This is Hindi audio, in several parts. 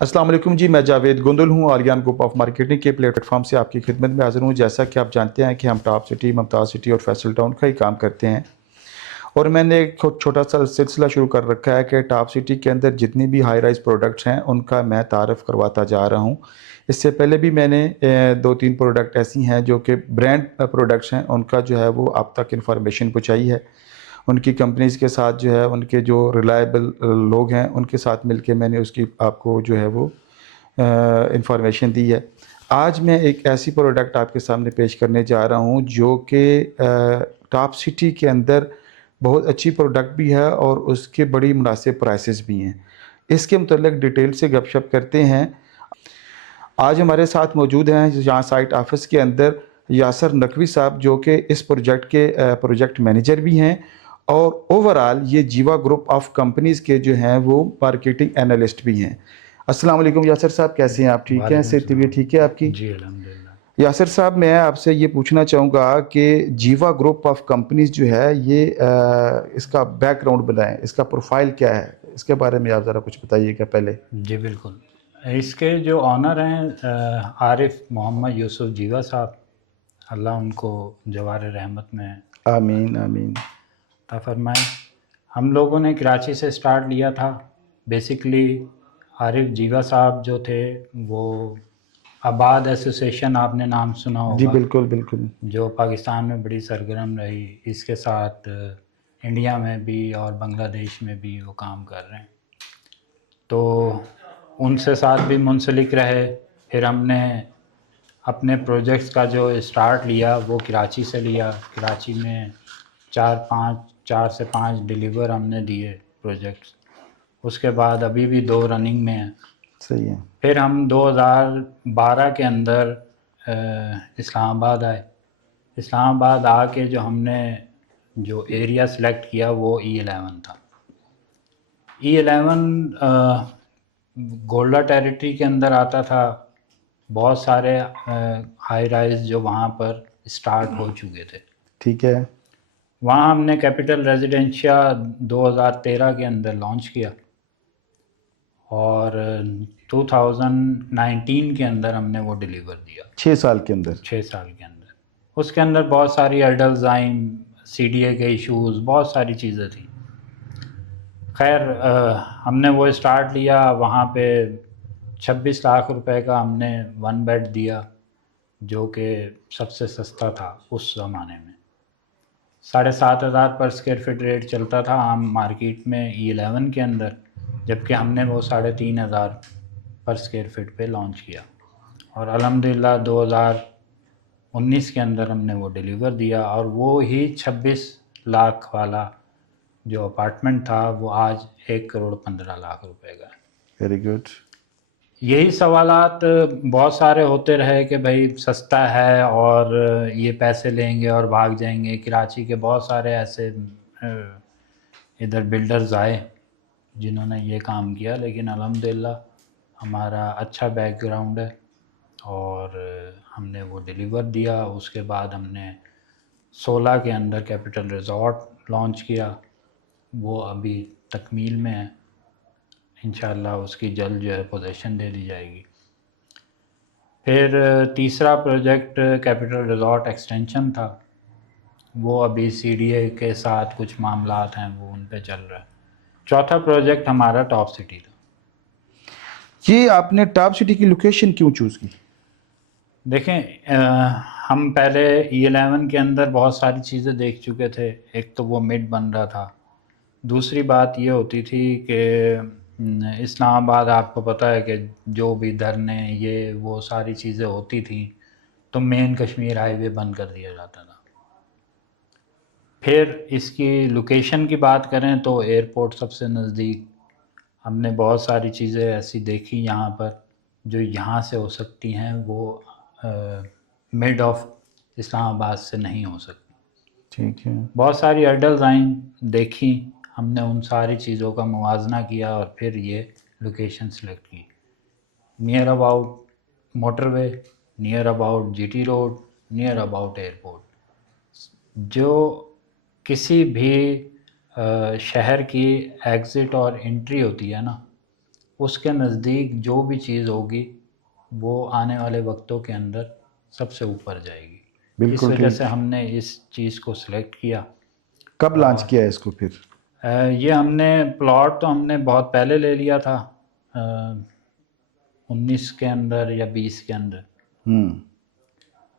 अस्सलाम वालेकुम जी, मैं जावेद गुंदल हूँ। आलियान ग्रुप ऑफ मार्केटिंग के प्लेटफॉर्म से आपकी खिदमत में हाज़िर हूँ। जैसा कि आप जानते हैं कि हम टॉप सिटी, मुमताज़ सिटी और फैसल टाउन का ही काम करते हैं, और मैंने एक छोटा सा सिलसिला शुरू कर रखा है कि टॉप सिटी के अंदर जितनी भी हाई राइज़ प्रोडक्ट्स हैं उनका मैं तारफ़ करवाता जा रहा हूँ। इससे पहले भी मैंने 2-3 प्रोडक्ट ऐसी हैं जो कि ब्रांड प्रोडक्ट्स हैं, उनका जो है वो आप तक इन्फॉर्मेशन पहुँचाई है। उनकी कंपनीज़ के साथ जो है, उनके जो रिलायबल लोग हैं उनके साथ मिलके मैंने उसकी आपको जो है वो इंफॉर्मेशन दी है। आज मैं एक ऐसी प्रोडक्ट आपके सामने पेश करने जा रहा हूँ जो कि टॉप सिटी के अंदर बहुत अच्छी प्रोडक्ट भी है और उसके बड़ी मुनासिब प्राइसेस भी हैं। इसके मुतल्लिक डिटेल से गपशप करते हैं। आज हमारे साथ मौजूद हैं यहाँ साइट ऑफिस के अंदर यासर नकवी साहब, जो कि इस प्रोजेक्ट के प्रोजेक्ट मैनेजर भी हैं और ओवरऑल ये जीवा ग्रुप ऑफ कंपनीज़ के जो हैं वो मार्केटिंग एनालिस्ट भी हैं। अस्सलाम वालेकुम यासर साहब, कैसे हैं आप? ठीक हैं? वालेकुम सेहत तबीयत सलाम। ठीक है आपकी? जी अल्हम्दुलिल्लाह। यासर साहब, मैं आपसे ये पूछना चाहूँगा कि जीवा ग्रुप ऑफ कंपनीज़ जो है ये इसका बैकग्राउंड बताएँ, इसका प्रोफाइल क्या है? इसके बारे में आप ज़रा कुछ बताइएगा पहले। जी बिल्कुल। इसके जो ऑनर हैं आरिफ मोहम्मद यूसुफ जीवा साहब, अल्लाह उनको जवार रहमत में आमीन आमीन। अता फरमाए। हम लोगों ने कराची से स्टार्ट लिया था। बेसिकली आरिफ जीवा साहब जो थे वो आबाद एसोसिएशन, आपने नाम सुना जी होगा, बिल्कुल बिल्कुल। जो पाकिस्तान में बड़ी सरगर्म रही। इसके साथ इंडिया में भी और बांग्लादेश में भी वो काम कर रहे हैं, तो उनसे साथ भी मुंसलिक रहे। फिर हमने अपने प्रोजेक्ट्स का जो स्टार्ट लिया वो कराची से लिया। कराची में 4 से 5 डिलीवर हमने दिए प्रोजेक्ट्स। उसके बाद अभी भी 2 रनिंग में हैं। सही है। फिर हम 2012 के अंदर इस्लामाबाद आए। इस्लामाबाद आके जो हमने जो एरिया सेलेक्ट किया वो E11 था। E11 गोल्डा टेरिटरी के अंदर आता था। बहुत सारे हाई राइज जो वहाँ पर स्टार्ट हो चुके थे। ठीक है। वहाँ हमने कैपिटल रेजिडेंशिया 2013 के अंदर लॉन्च किया, और 2019 के अंदर हमने वो डिलीवर दिया। 6 साल के अंदर। 6 साल के अंदर उसके अंदर बहुत सारी हर्डल्स आई, CDA के इश्यूज़, बहुत सारी चीज़ें थी। खैर हमने वो स्टार्ट लिया। वहाँ पे 26 लाख रुपए का हमने 1 बेड दिया, जो कि सबसे सस्ता था उस ज़माने में। 7,500 पर स्क्वायर फीट रेट चलता था आम मार्केट में E11 के अंदर, जबकि हमने वो 3,500 पर स्क्वायर फीट पे लॉन्च किया। और अल्हम्दुलिल्लाह 2019 के अंदर हमने वो डिलीवर दिया, और वो ही 26 लाख वाला जो अपार्टमेंट था वो आज 1,15 करोड़ रुपए का है। Very good. यही सवालात बहुत सारे होते रहे कि भाई सस्ता है और ये पैसे लेंगे और भाग जाएंगे। कराची के बहुत सारे ऐसे इधर बिल्डर्स आए जिन्होंने ये काम किया, लेकिन अल्हम्दुलिल्लाह हमारा अच्छा बैकग्राउंड है और हमने वो डिलीवर दिया। उसके बाद हमने 16 के अंदर कैपिटल रिज़ॉर्ट लॉन्च किया। वो अभी तकमील में है। इंशाल्लाह उसकी जल्द जो है पोजीशन दे दी जाएगी। फिर तीसरा प्रोजेक्ट कैपिटल रिज़ॉर्ट एक्सटेंशन था। वो अभी CDA के साथ कुछ मामलात हैं, वो उन पे चल रहा है। चौथा प्रोजेक्ट हमारा टॉप सिटी था। ये आपने टॉप सिटी की लोकेशन क्यों चूज़ की? देखें हम पहले E11 के अंदर बहुत सारी चीज़ें देख चुके थे। एक तो वो मिड बन रहा था। दूसरी बात ये होती थी कि इस्लामाबाद, आपको पता है कि जो भी धरने ये वो सारी चीज़ें होती थी, तो मेन कश्मीर हाईवे बंद कर दिया जाता था। फिर इसकी लोकेशन की बात करें तो एयरपोर्ट सबसे नज़दीक। हमने बहुत सारी चीज़ें ऐसी देखी यहाँ पर जो यहाँ से हो सकती हैं, वो मिड ऑफ इस्लामाबाद से नहीं हो सकती। ठीक है। बहुत सारी हर्डल्स आई, देखी, हमने उन सारी चीज़ों का मुवाजना किया और फिर ये लोकेशन सेलेक्ट की। Near about motorway, near about GT road, near about airport. जो किसी भी शहर की एग्ज़िट और एंट्री होती है ना, उसके नज़दीक जो भी चीज़ होगी वो आने वाले वक्तों के अंदर सबसे ऊपर जाएगी। इस बिल्कुल वजह ठीक। से हमने इस चीज़ को सिलेक्ट किया। कब लॉन्च किया है इसको फिर? ये हमने प्लॉट तो हमने बहुत पहले ले लिया था, 19 के अंदर या 20 के अंदर। हम्म।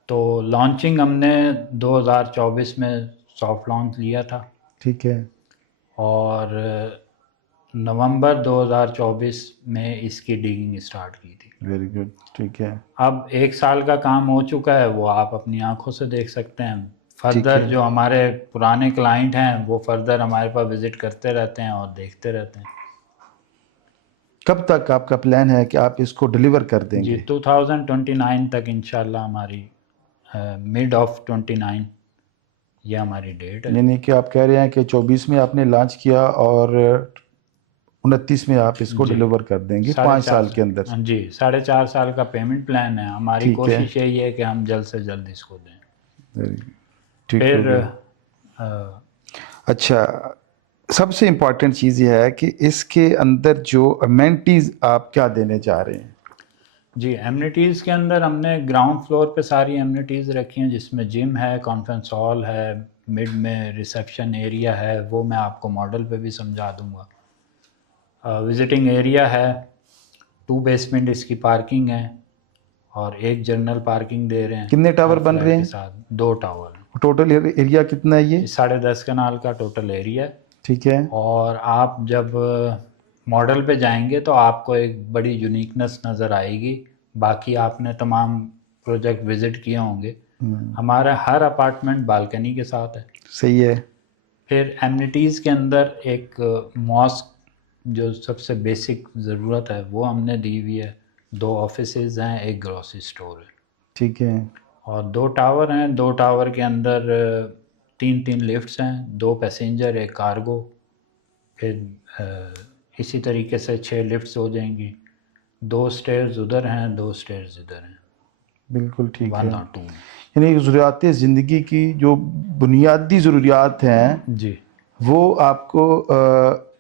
तो लॉन्चिंग हमने 2024 में सॉफ्ट लॉन्च लिया था ठीक है। और नवंबर 2024 में इसकी डिगिंग स्टार्ट की थी। Very good. ठीक है। अब 1 साल का काम हो चुका है, वो आप अपनी आंखों से देख सकते हैं। ठीक फर्दर है। जो हमारे पुराने क्लाइंट हैं वो फर्दर हमारे पास विज़िट करते रहते हैं और देखते रहते हैं। कब तक आपका प्लान है कि आप इसको डिलीवर कर जी, देंगे? 2029 तक इंशाल्लाह हमारी मिड ऑफ 29 ये हमारी डेट है। यानी कि आप कह रहे हैं कि 24 में आपने लॉन्च किया और 29 में आप इसको जी, डिलीवर कर देंगे, साढ़े 5 चार साल के अंदर। साल, जी 4.5 साल का पेमेंट प्लान है। हमारी ठीक है। कोशिश यही है कि हम जल्द से जल्द इसको दें। Very good. ठीक हो फिर गया। अ, अच्छा, सबसे इम्पॉर्टेंट चीज़ ये है कि इसके अंदर जो अमेनिटीज़ आप क्या देने जा रहे हैं? जी, एमिनिटीज़ के अंदर हमने ग्राउंड फ्लोर पे सारी एमिनिटीज़ रखी हैं, जिसमें जिम है, कॉन्फ्रेंस हॉल है, मिड में रिसेप्शन एरिया है, वो मैं आपको मॉडल पे भी समझा दूंगा। विजिटिंग एरिया है, 2 बेसमेंट इसकी पार्किंग है और 1 जनरल पार्किंग दे रहे हैं कितने टावर हर बन फ्लैट रहे के हैं? साथ। 2 टावर। टोटल एरिया कितना है ये? 10.5 कनाल का टोटल एरिया है। ठीक है। और आप जब मॉडल पे जाएंगे तो आपको एक बड़ी यूनिकनेस नज़र आएगी। बाकी आपने तमाम प्रोजेक्ट विज़िट किए होंगे, हमारा हर अपार्टमेंट बालकनी के साथ है। सही है। फिर एमिनिटीज़ के अंदर एक मॉस्क जो सबसे बेसिक ज़रूरत है वो हमने दी हुई है। 2 ऑफिसेज़ हैं, 1 ग्रोसरी स्टोर है ठीक है। और 2 टावर हैं। 2 टावर के अंदर 3-3 लिफ्ट्स हैं, 2 पैसेंजर, 1 कार्गो। फिर इसी तरीके से 6 लिफ्ट्स हो जाएंगी। 2 स्टेयर्स उधर हैं, 2 स्टेयर्स इधर हैं, बिल्कुल ठीक 1 है। और 2 में। यानी ज़रूरियात ज़िंदगी की जो बुनियादी ज़रूरियात हैं जी वो आपको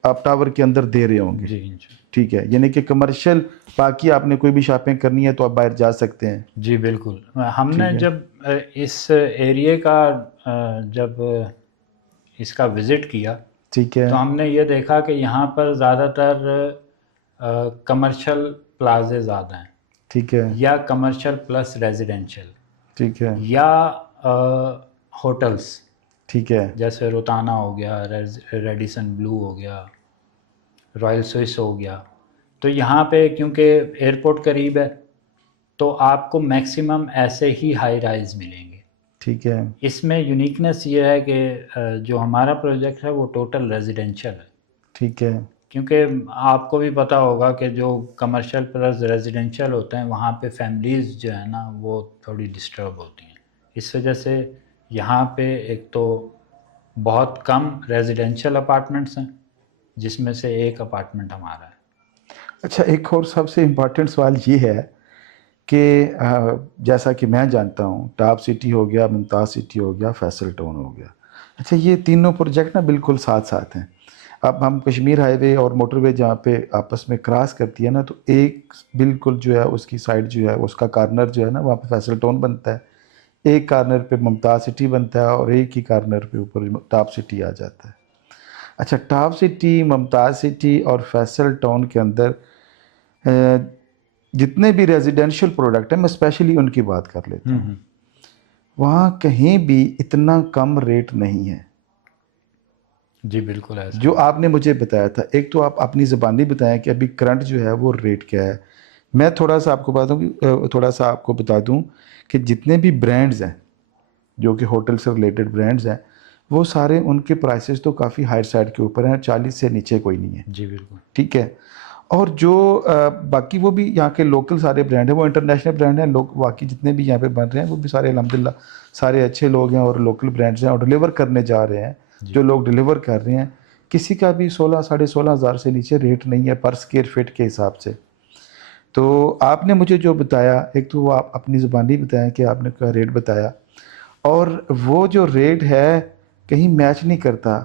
आप टावर के अंदर दे रहे होंगे। जी इंशाल्लाह। ठीक है, यानी कि कमर्शियल बाकी आपने कोई भी शॉपिंग करनी है तो आप बाहर जा सकते हैं। जी बिल्कुल। हमने ठीक है। जब इस एरिया का जब इसका विज़िट किया ठीक है। तो हमने ये देखा कि यहाँ पर ज़्यादातर कमर्शियल प्लाजे ज़्यादा हैं, ठीक है। या कमर्शियल प्लस रेजिडेंशियल, ठीक है। या होटल्स, ठीक है। जैसे रोताना हो गया, रेडिसन ब्लू हो गया, रॉयल स्विस हो गया। तो यहाँ पे क्योंकि एयरपोर्ट करीब है तो आपको मैक्सिमम ऐसे ही हाई राइज मिलेंगे। ठीक है। इसमें यूनिकनेस ये है कि जो हमारा प्रोजेक्ट है वो टोटल रेजिडेंशियल है। ठीक है। क्योंकि आपको भी पता होगा कि जो कमर्शियल प्लस रेजिडेंशियल होते हैं वहाँ पे फैमिलीज़ जो है ना वो थोड़ी डिस्टर्ब होती हैं। इस वजह से यहाँ पे एक तो बहुत कम रेजिडेंशियल अपार्टमेंट्स हैं, जिसमें से 1 अपार्टमेंट हमारा है। अच्छा, एक और सबसे इम्पोर्टेंट सवाल ये है कि जैसा कि मैं जानता हूँ, टॉप सिटी हो गया, मुमताज़ सिटी हो गया, फैसल टाउन हो गया। अच्छा, ये तीनों प्रोजेक्ट ना बिल्कुल साथ साथ हैं। अब हम कश्मीर हाईवे और मोटरवे जहाँ पे आपस में क्रॉस करती है ना, तो एक बिल्कुल जो है उसकी साइड जो है उसका कार्नर जो है ना वहाँ पे फैसल टाउन बनता है, एक कार्नर पे मुमताज़ सिटी बनता है और एक ही कार्नर पे ऊपर टॉप सिटी आ जाता है। अच्छा, टॉप सिटी, मुमताज़ सिटी और फैसल टाउन के अंदर जितने भी रेजिडेंशियल प्रोडक्ट हैं, मैं स्पेशली उनकी बात कर लेता हूँ, वहाँ कहीं भी इतना कम रेट नहीं है जी बिल्कुल ऐसा जो आपने मुझे बताया था। एक तो आप अपनी ज़बानी बताएं कि अभी करंट जो है वो रेट क्या है। मैं थोड़ा सा आपको बता दूं कि जितने भी ब्रांड्स हैं जो कि होटल से रिलेटेड ब्रांड्स हैं, वो सारे उनके प्राइसेस तो काफ़ी हायर साइड के ऊपर हैं, 40 से नीचे कोई नहीं है। जी बिल्कुल। ठीक है। और जो बाकी वो भी यहाँ के लोकल सारे ब्रांड हैं, वो इंटरनेशनल ब्रांड हैं। लोग बाकी जितने भी यहाँ पे बन रहे हैं वो भी सारे अल्हम्दुलिल्लाह सारे अच्छे लोग हैं और लोकल ब्रांड्स हैं और डिलीवर करने जा रहे हैं। जो लोग डिलीवर कर रहे हैं, किसी का भी 16 साढ़े 16 हज़ार से नीचे रेट नहीं है पर स्क्वायर फीट के हिसाब से। तो आपने मुझे जो बताया, एक तो वो आप अपनी ज़ुबानी बताएं कि आपने क्या रेट बताया, और वो जो रेट है कहीं मैच नहीं करता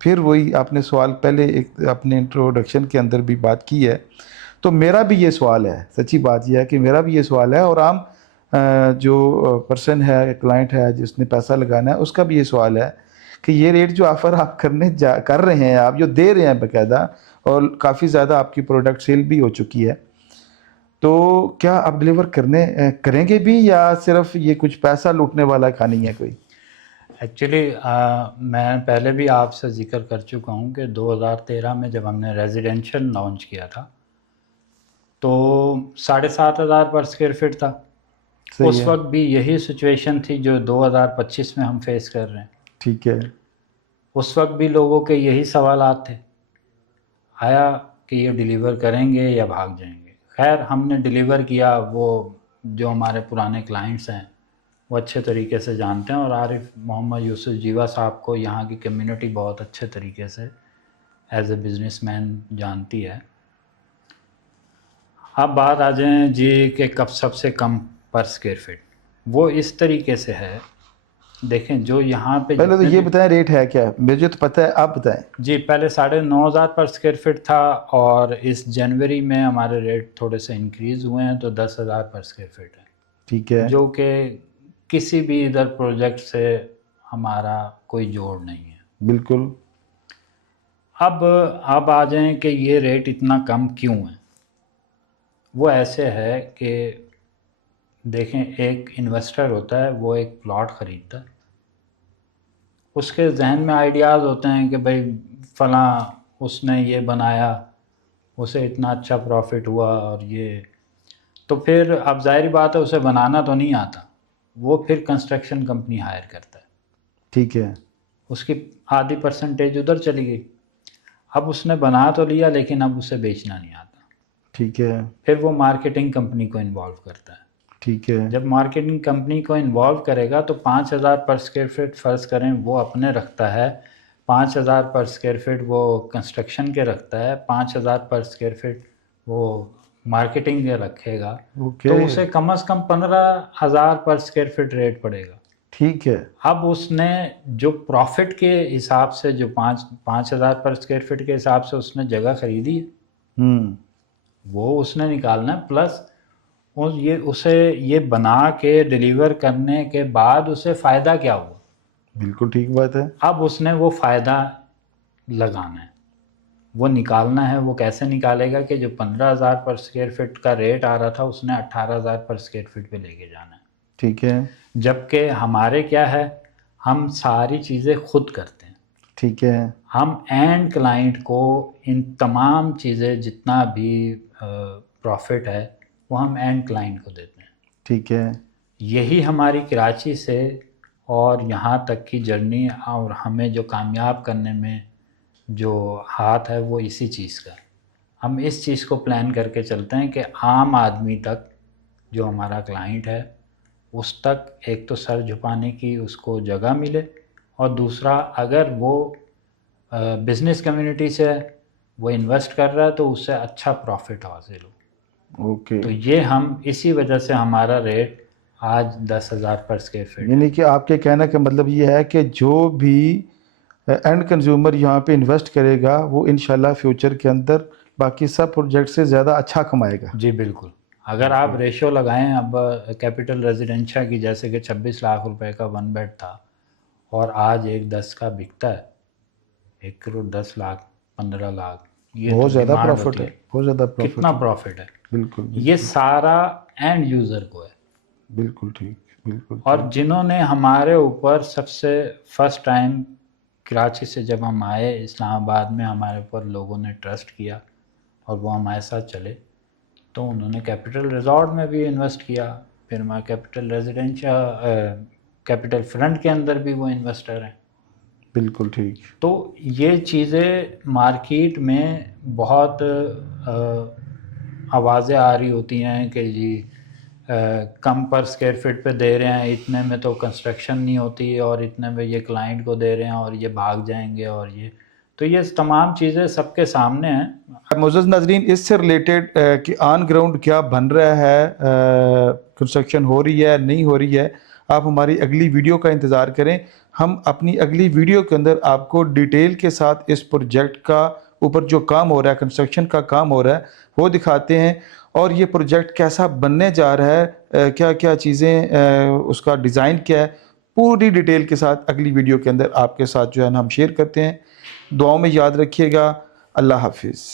फिर वही आपने सवाल पहले एक अपने इंट्रोडक्शन के अंदर भी बात की है, तो मेरा भी ये सवाल है, सच्ची बात यह है कि मेरा भी ये सवाल है, और आम जो पर्सन है, क्लाइंट है जिसने पैसा लगाना है, उसका भी ये सवाल है कि ये रेट जो ऑफ़र आप कर रहे हैं, आप जो दे रहे हैं बाकायदा, और काफ़ी ज़्यादा आपकी प्रोडक्ट सेल भी हो चुकी है, तो क्या आप डिलीवर करेंगे भी, या सिर्फ ये कुछ पैसा लूटने वाला कहानी है कोई? एक्चुअली मैं पहले भी आपसे जिक्र कर चुका हूँ कि 2013 में जब हमने रेजिडेंशियल लॉन्च किया था तो 7,500 पर स्क्वायर फीट था। सही उस है। वक्त भी यही सिचुएशन थी जो 2025 में हम फेस कर रहे हैं। ठीक है। उस वक्त भी लोगों के यही सवालात थे, आया कि ये डिलीवर करेंगे या भाग जाएंगे। खैर हमने डिलीवर किया, वो जो हमारे पुराने क्लाइंट्स हैं वो अच्छे तरीके से जानते हैं, और आरिफ मोहम्मद यूसुफ जीवा साहब को यहाँ की कम्युनिटी बहुत अच्छे तरीके से एज ए बिजनेसमैन जानती है। अब बात आ जाए जी कि कब सबसे कम पर स्क्वायर फीट, वो इस तरीके से है। देखें जो यहाँ पे पहले तो जितने ये भी बताएं रेट है क्या, मुझे तो पता है, आप बताएं। जी, पहले 9,500 पर स्क्वायर फीट था, और इस जनवरी में हमारे रेट थोड़े से इंक्रीज़ हुए हैं तो 10,000 पर स्क्वायर फीट है। ठीक है। जो कि किसी भी इधर प्रोजेक्ट से हमारा कोई जोड़ नहीं है। बिल्कुल। अब आ जाएं कि ये रेट इतना कम क्यों है। वो ऐसे है कि देखें, एक इन्वेस्टर होता है, वो एक प्लॉट ख़रीदता है, उसके जहन में आइडियाज़ होते हैं कि भाई फ़लाँ उसने ये बनाया, उसे इतना अच्छा प्रॉफिट हुआ, और ये तो फिर अब ज़ाहिर बात है उसे बनाना तो नहीं आता, वो फिर कंस्ट्रक्शन कंपनी हायर करता है। ठीक है। उसकी आधी परसेंटेज उधर चली गई। अब उसने बना तो लिया लेकिन अब उसे बेचना नहीं आता, ठीक है। फिर वो मार्केटिंग कंपनी को इन्वॉल्व करता है। ठीक है। जब मार्केटिंग कंपनी को इन्वॉल्व करेगा तो 5,000 पर स्क्वायर फीट फ़र्ज़ करें वो अपने रखता है, 5,000 पर स्क्वायर फीट वो कंस्ट्रक्शन के रखता है, 5,000 पर स्क्वायर फीट वो मार्केटिंग के रखेगा, ओके। तो उसे कम से कम 15,000 पर स्क्वायर फीट रेट पड़ेगा। ठीक है। अब उसने जो प्रॉफिट के हिसाब से, जो 5,000 पर स्क्वायर फीट के हिसाब से उसने जगह खरीदी है, वो उसने निकालना है, प्लस उसे ये बना के डिलीवर करने के बाद उसे फ़ायदा क्या हुआ। बिल्कुल ठीक बात है। अब उसने वो फ़ायदा लगाना है, वो निकालना है। वो कैसे निकालेगा कि जो 15,000 पर स्क्वायर फीट का रेट आ रहा था उसने 18,000 पर स्क्वायर फीट पे लेके जाना है। ठीक है। जबकि हमारे क्या है, हम सारी चीज़ें खुद करते हैं। ठीक है। हम एंड क्लाइंट को इन तमाम चीज़ें, जितना भी प्रॉफिट है वो हम एंड क्लाइंट को देते हैं। ठीक है। यही हमारी कराची से और यहाँ तक की जर्नी, और हमें जो कामयाब करने में जो हाथ है वो इसी चीज़ का। हम इस चीज़ को प्लान करके चलते हैं कि आम आदमी तक, जो हमारा क्लाइंट है, उस तक एक तो सर झुकाने की उसको जगह मिले, और दूसरा अगर वो बिज़नेस कम्युनिटी से वो इन्वेस्ट कर रहा है तो उससे अच्छा प्रॉफिट हासिल हो। ओके। तो ये हम इसी वजह से हमारा रेट आज 10,000 पर स्क्वायर फीट। यानी कि आपके कहने का मतलब ये है कि जो भी एंड कंज्यूमर यहाँ पे इन्वेस्ट करेगा वो इंशाल्लाह फ्यूचर के अंदर बाकी सब प्रोजेक्ट से ज़्यादा अच्छा कमाएगा। जी बिल्कुल। अगर आप रेशो लगाएं, अब कैपिटल रेजिडेंशिया की, जैसे कि 26 लाख रुपए का 1 बेड था और आज 1,10 का बिकता है, 1 करोड़ 10 लाख, 15 लाख, ये बहुत तो ज़्यादा डिमांड प्रॉफिट होती है, है। बहुत ज़्यादा प्रॉफिट कितना है। प्रॉफिट है। बिल्कुल ये सारा एंड यूज़र को है। बिल्कुल ठीक, बिल्कुल ठीक। और जिन्होंने हमारे ऊपर सबसे फर्स्ट टाइम कराची से जब हम आए इस्लामाबाद में, हमारे ऊपर लोगों ने ट्रस्ट किया और वो हमारे साथ चले, तो उन्होंने कैपिटल रिजॉर्ट में भी इन्वेस्ट किया, फिर हमारे कैपिटल रेजिडेंशियल कैपिटल फ्रंट के अंदर भी वो इन्वेस्टर हैं। बिल्कुल ठीक। तो ये चीज़ें मार्केट में बहुत आवाज़ें आ रही होती हैं कि जी कम पर स्क्वायर फीट पे दे रहे हैं, इतने में तो कंस्ट्रक्शन नहीं होती, और इतने में ये क्लाइंट को दे रहे हैं और ये भाग जाएंगे, और ये तमाम चीज़ें सबके सामने हैं। मोअज़्ज़ज़ नाज़रीन, इससे रिलेटेड कि ऑन ग्राउंड क्या बन रहा है, कंस्ट्रक्शन हो रही है नहीं हो रही है, आप हमारी अगली वीडियो का इंतज़ार करें। हम अपनी अगली वीडियो के अंदर आपको डिटेल के साथ इस प्रोजेक्ट का ऊपर जो काम हो रहा है, कंस्ट्रक्शन का काम हो रहा है, वो दिखाते हैं और ये प्रोजेक्ट कैसा बनने जा रहा है, क्या क्या चीज़ें, उसका डिज़ाइन क्या है, पूरी डिटेल के साथ अगली वीडियो के अंदर आपके साथ जो है ना हम शेयर करते हैं। दुआओं में याद रखिएगा। अल्लाह हाफिज़।